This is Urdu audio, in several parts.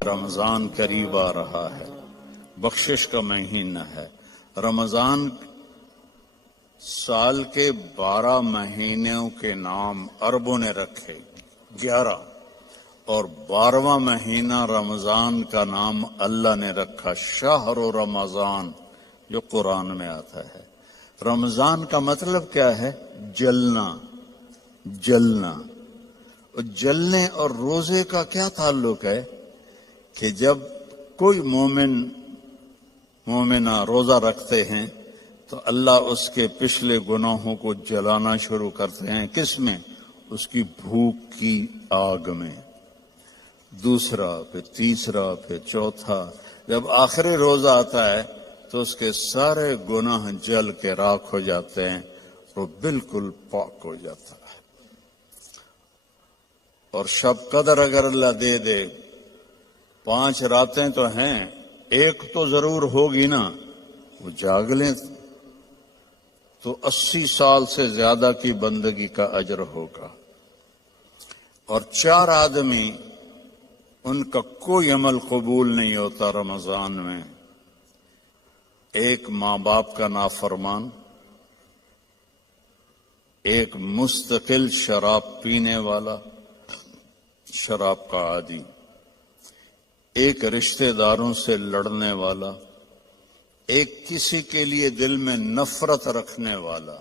رمضان قریب آ رہا ہے، بخشش کا مہینہ ہے۔ رمضان سال کے 12 مہینوں کے نام عربوں نے رکھے 11، اور 12واں مہینہ رمضان کا نام اللہ نے رکھا شہر رمضان، جو قرآن میں آتا ہے۔ رمضان کا مطلب کیا ہے؟ جلنا، جلنا۔ اور جلنے اور روزے کا کیا تعلق ہے کہ جب کوئی مومنہ روزہ رکھتے ہیں تو اللہ اس کے پچھلے گناہوں کو جلانا شروع کرتے ہیں۔ کس میں؟ اس کی بھوک کی آگ میں۔ دوسرا، پھر تیسرا، پھر چوتھا، جب آخری روزہ آتا ہے تو اس کے سارے گناہ جل کے راکھ ہو جاتے ہیں، وہ بالکل پاک ہو جاتا ہے۔ اور شب قدر اگر اللہ دے دے، 5 راتیں تو ہیں، ایک تو ضرور ہوگی نا، وہ جاگ لیں تو 80 سال سے زیادہ کی بندگی کا اجر ہوگا۔ اور 4 آدمی، ان کا کوئی عمل قبول نہیں ہوتا رمضان میں۔ ایک ماں باپ کا نافرمان، ایک مستقل شراب پینے والا، شراب کا عادی، ایک رشتہ داروں سے لڑنے والا، ایک کسی کے لیے دل میں نفرت رکھنے والا۔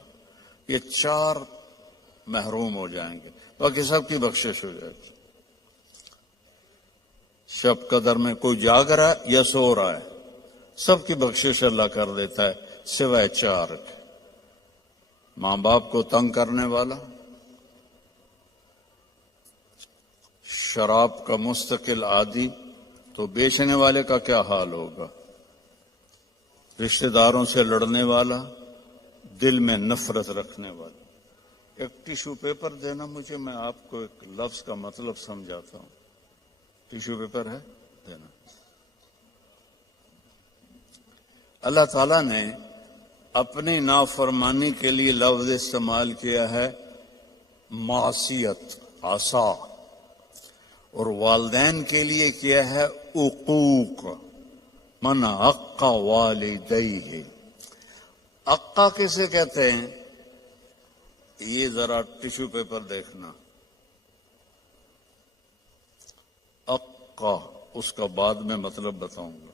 یہ 4 محروم ہو جائیں گے، باقی سب کی بخشش ہو جائے گی۔ شب قدر میں کوئی جاگ رہا ہے یا سو رہا ہے، سب کی بخشش اللہ کر دیتا ہے، سوائے 4 کے۔ ماں باپ کو تنگ کرنے والا، شراب کا مستقل عادی، تو بیچنے والے کا کیا حال ہوگا؟ رشتہ داروں سے لڑنے والا، دل میں نفرت رکھنے والا۔ ایک ٹیشو پیپر دینا مجھے، میں آپ کو ایک لفظ کا مطلب سمجھاتا ہوں۔ ٹیشو پیپر ہے؟ دینا۔ اللہ تعالیٰ نے اپنی نافرمانی کے لیے لفظ استعمال کیا ہے معصیت، عصا، اور والدین کے لیے کیا ہے عقوق، من عق والدیہ۔ عقا کسے کہتے ہیں؟ یہ ذرا ٹیشو پیپر دیکھنا، عقا، اس کا بعد میں مطلب بتاؤں گا۔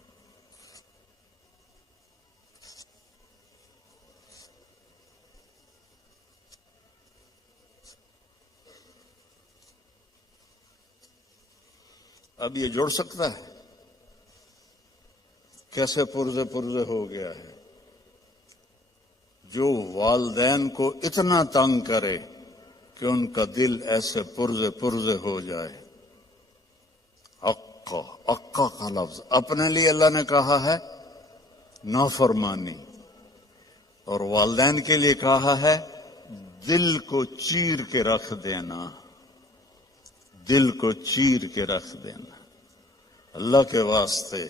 اب یہ جڑ سکتا ہے؟ کیسے پرزے ہو گیا ہے۔ جو والدین کو اتنا تنگ کرے کہ ان کا دل ایسے پرزے ہو جائے۔ عقا کا لفظ اپنے لیے اللہ نے کہا ہے نافرمانی، اور والدین کے لیے کہا ہے دل کو چیر کے رکھ دینا، دل کو چیر کے رکھ دینا۔ اللہ کے واسطے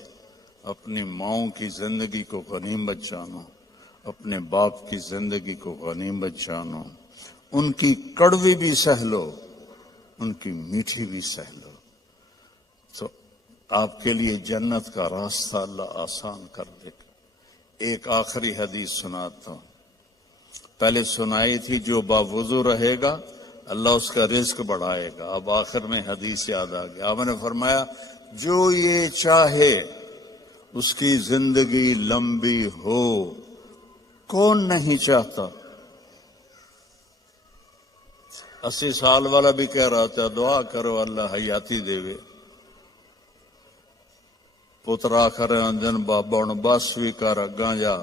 اپنی ماؤں کی زندگی کو غنیمت جانو، اپنے باپ کی زندگی کو غنیمت جانو، ان کی کڑوی بھی سہ لو، ان کی میٹھی بھی سہ لو، تو آپ کے لیے جنت کا راستہ اللہ آسان کر دے گا۔ ایک آخری حدیث سناتا ہوں، پہلے سنائی تھی، جو باوضو رہے گا اللہ اس کا رزق بڑھائے گا۔ اب آخر میں حدیث یاد آ گیا، آپ نے فرمایا جو یہ چاہے اس کی زندگی لمبی ہو۔ کون نہیں چاہتا؟ 80 سال والا بھی کہہ رہا تھا دعا کرو اللہ حیاتی دے وے، پترا کرے انجن بابا 82 کا رگاں جا،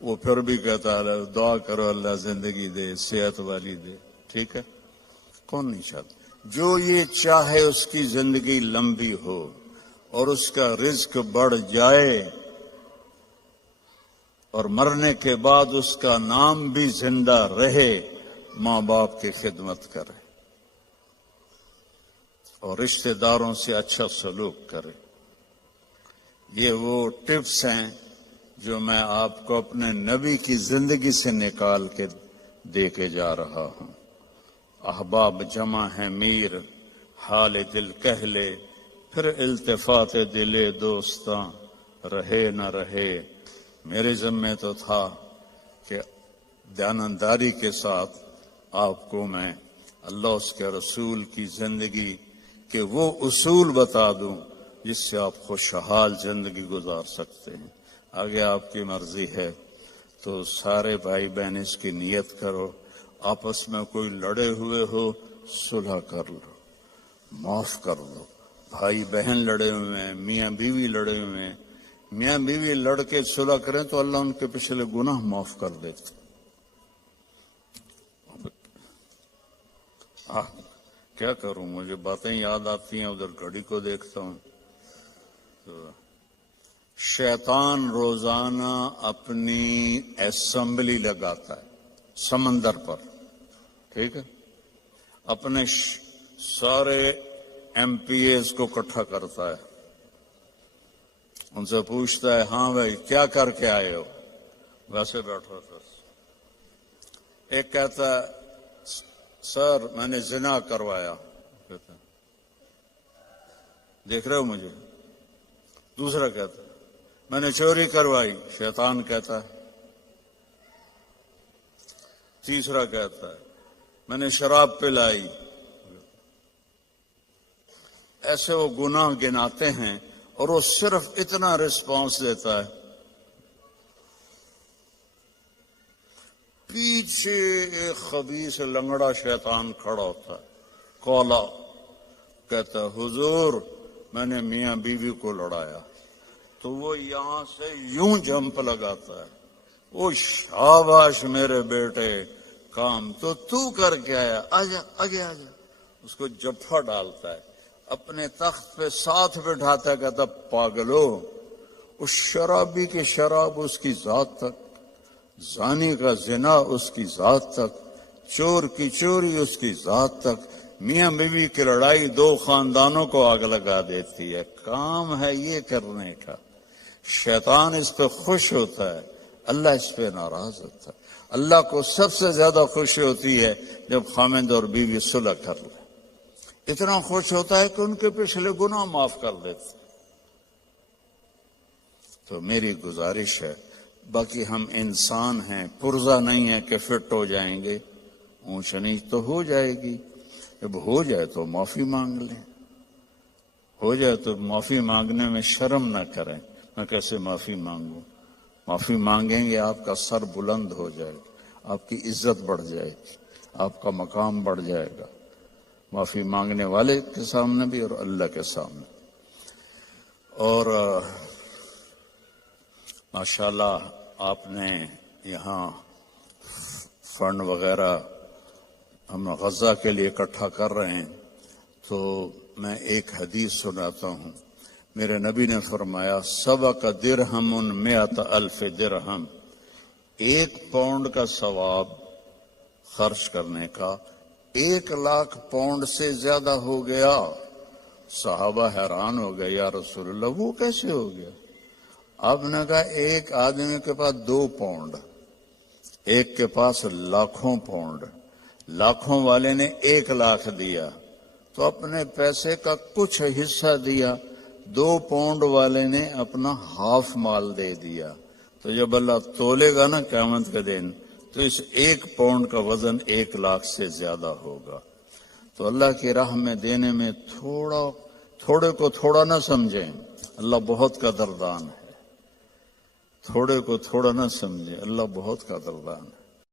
وہ پھر بھی کہتا ہے دعا کرو اللہ زندگی دے، صحت والی دے۔ ٹھیک ہے، کون نہیں چاہتا؟ جو یہ چاہے اس کی زندگی لمبی ہو اور اس کا رزق بڑھ جائے، اور مرنے کے بعد اس کا نام بھی زندہ رہے، ماں باپ کی خدمت کرے اور رشتہ داروں سے اچھا سلوک کرے۔ یہ وہ ٹپس ہیں جو میں آپ کو اپنے نبی کی زندگی سے نکال کے دے کے جا رہا ہوں۔ احباب جمع ہیں میر، حال دل کہہ لے، پھر التفات دل دوستاں رہے نہ رہے، میرے ذمے تو تھا کہ دیانتداری کے ساتھ آپ کو میں اللہ اس کے رسول کی زندگی کے وہ اصول بتا دوں جس سے آپ خوشحال زندگی گزار سکتے ہیں۔ آگے آپ کی مرضی ہے تو سارے بھائی بہن اس کی نیت کرو، آپس میں کوئی لڑے ہوئے ہو صلح کر لو، معاف کر دو۔ بھائی بہن لڑے ہوئے ہیں، میاں بیوی لڑے ہوئے ہیں، میاں بیوی لڑ کے صلح کریں تو اللہ ان کے پچھلے گناہ معاف کر دیتے۔ کیا کروں، مجھے باتیں یاد آتی ہیں، ادھر گھڑی کو دیکھتا ہوں تو شیطان روزانہ اپنی اسمبلی لگاتا ہے سمندر پر، ٹھیک ہے، اپنے سارے ایم پی ایز کو اکٹھا کرتا ہے، ان سے پوچھتا ہے ہاں بھائی کیا کر کے آئے ہو، ویسے بیٹھا تھا، ایک کہتا ہے سر میں نے زنا کروایا، کہتا ہے دیکھ رہے ہو مجھے، دوسرا کہتا ہے میں نے چوری کروائی، شیطان کہتا ہے، تیسرا کہتا ہے میں نے شراب پلائی، ایسے وہ گناہ گناتے ہیں اور وہ صرف اتنا رسپانس دیتا ہے، پیچھے ایک خبیث لنگڑا شیطان کھڑا ہوتا ہے، کولا، کہتا ہے حضور میں نے میاں بیوی کو لڑایا، تو وہ یہاں سے یوں جمپ لگاتا ہے، وہ شاباش میرے بیٹے، کام تو کر کے آیا، آجا آگے آجا، اس کو جفا ڈالتا ہے، اپنے تخت پہ ساتھ بٹھاتا ہے، کہتا پاگلو، اس شرابی کی شراب اس کی ذات تک، زانی کا زنا اس کی ذات تک، چور کی چوری اس کی ذات تک، میاں بیوی کی لڑائی دو خاندانوں کو آگ لگا دیتی ہے، کام ہے یہ کرنے کا۔ شیطان اس پہ خوش ہوتا ہے، اللہ اس پہ ناراض ہوتا ہے۔ اللہ کو سب سے زیادہ خوشی ہوتی ہے جب خامند اور بیوی صلح کر لے، اتنا خوش ہوتا ہے کہ ان کے پچھلے گناہ معاف کر دیتے۔ تو میری گزارش ہے، باقی ہم انسان ہیں، پرزہ نہیں ہے کہ فٹ ہو جائیں گے، اونچ نیچ تو ہو جائے گی، جب ہو جائے تو معافی مانگ لیں، ہو جائے تو معافی مانگنے میں شرم نہ کریں، میں کیسے معافی مانگوں، معافی مانگیں گے آپ کا سر بلند ہو جائے گا، آپ کی عزت بڑھ جائے گی، آپ کا مقام بڑھ جائے گا، معافی مانگنے والے کے سامنے بھی اور اللہ کے سامنے۔ اور ماشاءاللہ آپ نے یہاں فنڈ وغیرہ ہم غزہ کے لیے اکٹھا کر رہے ہیں، تو میں ایک حدیث سناتا ہوں۔ میرے نبی نے فرمایا سبق درہم 100,000 درہم، 1 پاؤنڈ کا ثواب خرچ کرنے کا 1,00,000 پاؤنڈ سے زیادہ ہو گیا۔ صحابہ حیران ہو گئے، یا رسول اللہ وہ کیسے ہو گیا؟ آپ نے کہا ایک آدمی کے پاس 2 پاؤنڈ، ایک کے پاس لاکھوں پاؤنڈ، لاکھوں والے نے 1,00,000 دیا تو اپنے پیسے کا کچھ حصہ دیا، 2 پاؤنڈ والے نے اپنا ہاف مال دے دیا، تو جب اللہ تولے گا نا قیامت کے دن تو اس 1 پاؤنڈ کا وزن 1,00,000 سے زیادہ ہوگا۔ تو اللہ کی راہ میں دینے میں تھوڑے کو تھوڑا نہ سمجھیں، اللہ بہت قدردان ہے، تھوڑے کو تھوڑا نہ سمجھیں، اللہ بہت قدردان ہے۔